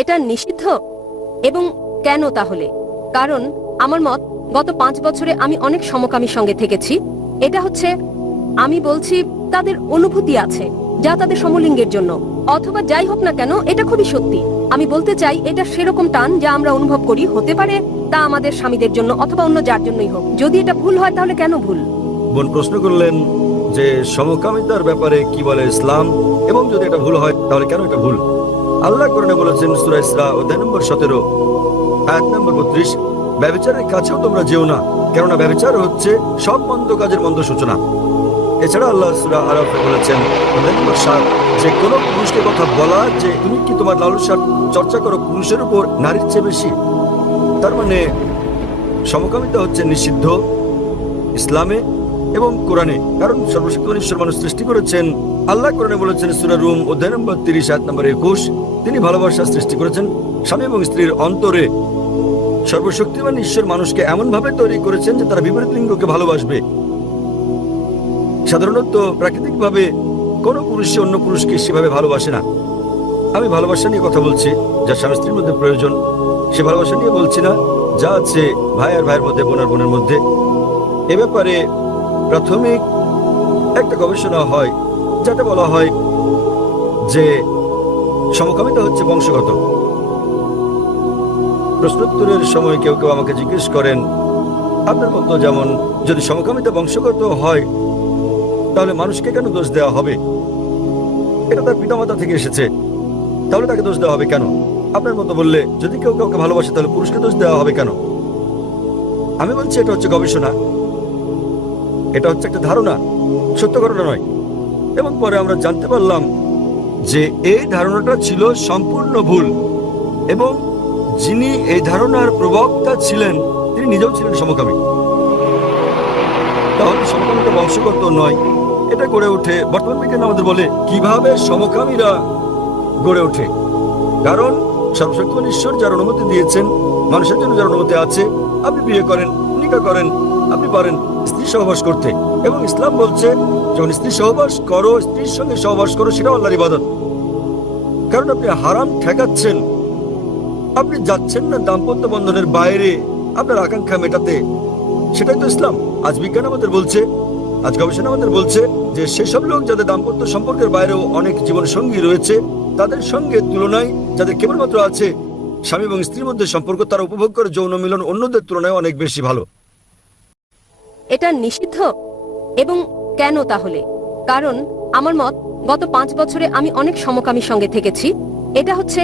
এটা নিষিদ্ধ এবং কেন তাহলে? কারণ আমার মত, গত 5 বছরে আমি অনেক সমকামীর সঙ্গে থেকেছি। এটা হচ্ছে, আমি বলছি, তাদের অনুভূতি আছে যা তাদের সমলিঙ্গের জন্য, অথবা যাই হোক না কেন, এটা খুবই সত্যি। আমি বলতে চাই, এটা সেরকম টান যা আমরা অনুভব করি, হতে পারে তা আমাদের স্বামীদের জন্য অথবা অন্য যার জন্যই হোক। যদি এটা ভুল হয় তাহলে কেন ভুল? বোন প্রশ্ন করলেন যে সমকামিতার ব্যাপারে কি বলে ইসলাম, এবং যদি এটা ভুল হয় তাহলে কেন এটা ভুল। আল্লাহ কোরআনে বলেছেন সূরা ইসরা অধ্যায় নম্বর 17 আয়াত নম্বর 32, ব্যভিচারের কাছেও তোমরা যেও না, কেননা ব্যভিচার হচ্ছে সব মন্দ কাজের মন্দ সূচনা। এছাড়া আল্লাহ সূরা আরাফে বলেছেন অধ্যায় নম্বর 7, যে কোনো পুরুষকে কথা বলা যে তুমি কি তোমার লালসার চর্চা করো পুরুষের উপর নারীর চেয়ে বেশি। তার মানে সমকামিতা হচ্ছে নিষিদ্ধ ইসলামে এবং কোরআনে, কারণ সর্বশক্তিমান ঈশ্বর মানুষ সৃষ্টি করেছেন। আল্লাহ কোরআনে বলেছেন সূরা রুম অধ্যায় নম্বর 30 আয়াত নম্বর 21, তিনি ভালোবাসা সৃষ্টি করেছেন স্বামী এবং স্ত্রীর অন্তরে। সর্বশক্তিমান ঈশ্বর মানুষকে এমন ভাবে তৈরি করেছেন যে তারা বিপরীত লিঙ্গকে ভালোবাসবে। সাধারণত প্রাকৃতিকভাবে কোনো পুরুষই অন্য পুরুষকে সেভাবে ভালোবাসে না। আমি ভালোবাসা নিয়ে কথা বলছি যা স্বামী স্ত্রীর মধ্যে প্রয়োজন, সে ভালোবাসা নিয়ে বলছি না যা আছে ভাই আর ভাইয়ের মধ্যে, বোন আর বোনের মধ্যে। এ ব্যাপারে প্রাথমিক একটা গবেষণা হয় যাতে বলা হয় যে সমকামিতা হচ্ছে বংশগত। প্রশ্নোত্তরের সময় কেউ কেউ আমাকে জিজ্ঞেস করেন, আপনার মতো যেমন যদি সমকামিতা বংশগত হয় তাহলে মানুষকে কেন দোষ দেওয়া হবে? এটা তার পিতামাতা থেকে এসেছে, তাহলে তাকে দোষ দেওয়া হবে কেন? আপনার মতো বললে যদি কেউ কাউকে ভালোবাসে তাহলে পুরুষকে দোষ দেওয়া হবে কেন? আমি বলছি এটা হচ্ছে গবেষণা, এটা হচ্ছে একটা ধারণা, সত্য ঘটনা নয়। এবং পরে আমরা জানতে পারলাম যে এই ধারণাটা ছিল সম্পূর্ণ ভুল, এবং যিনি এই ধারণার প্রবক্তা ছিলেন তিনি নিজেও ছিলেন সমকামী। তাহলে সমকামিতা বংশগত নয়, এটা গড়ে ওঠে। বর্তমান বিজ্ঞান আমাদের বলে কিভাবে সমকামীরা গড়ে ওঠে, কারণ সর্বশক্তিমান ঈশ্বর যার অনুমতি দিয়েছেন, মানুষের জন্য যার অনুমতি আছে, আপনি বিয়ে করেন, নিকাহ করেন, আপনি পারেন স্ত্রী সহবাস করতে। এবং ইসলাম বলছে যখন স্ত্রী সহবাস করো, স্ত্রীর সঙ্গে সহবাস করো, সেটাও আল্লাহর ইবাদত। কারণ আপনি হারাম ঠেকাচ্ছেন, আপনি যাচ্ছেন না দাম্পত্য বন্ধনের বাইরে আপনার আকাঙ্ক্ষা মেটাতে। সেটাই তো ইসলাম। আজ বিজ্ঞান আমাদের বলছে, আজ গবেষণা আমাদের বলছে যে সেসব লোক যাদের দাম্পত্য সম্পর্কের বাইরেও অনেক জীবন সঙ্গী রয়েছে, তাদের সঙ্গে তুলনায় যাদের কেবলমাত্র আছে স্বামী এবং স্ত্রীর মধ্যে সম্পর্ক, তারা উপভোগ করে যৌন মিলন অন্যদের তুলনায় অনেক বেশি ভালো। এটা নিষিদ্ধ এবং কেন তাহলে? কারণ আমার মত, গত 5 বছরে আমি অনেক সমকামীর সঙ্গে থেকেছি। এটা হচ্ছে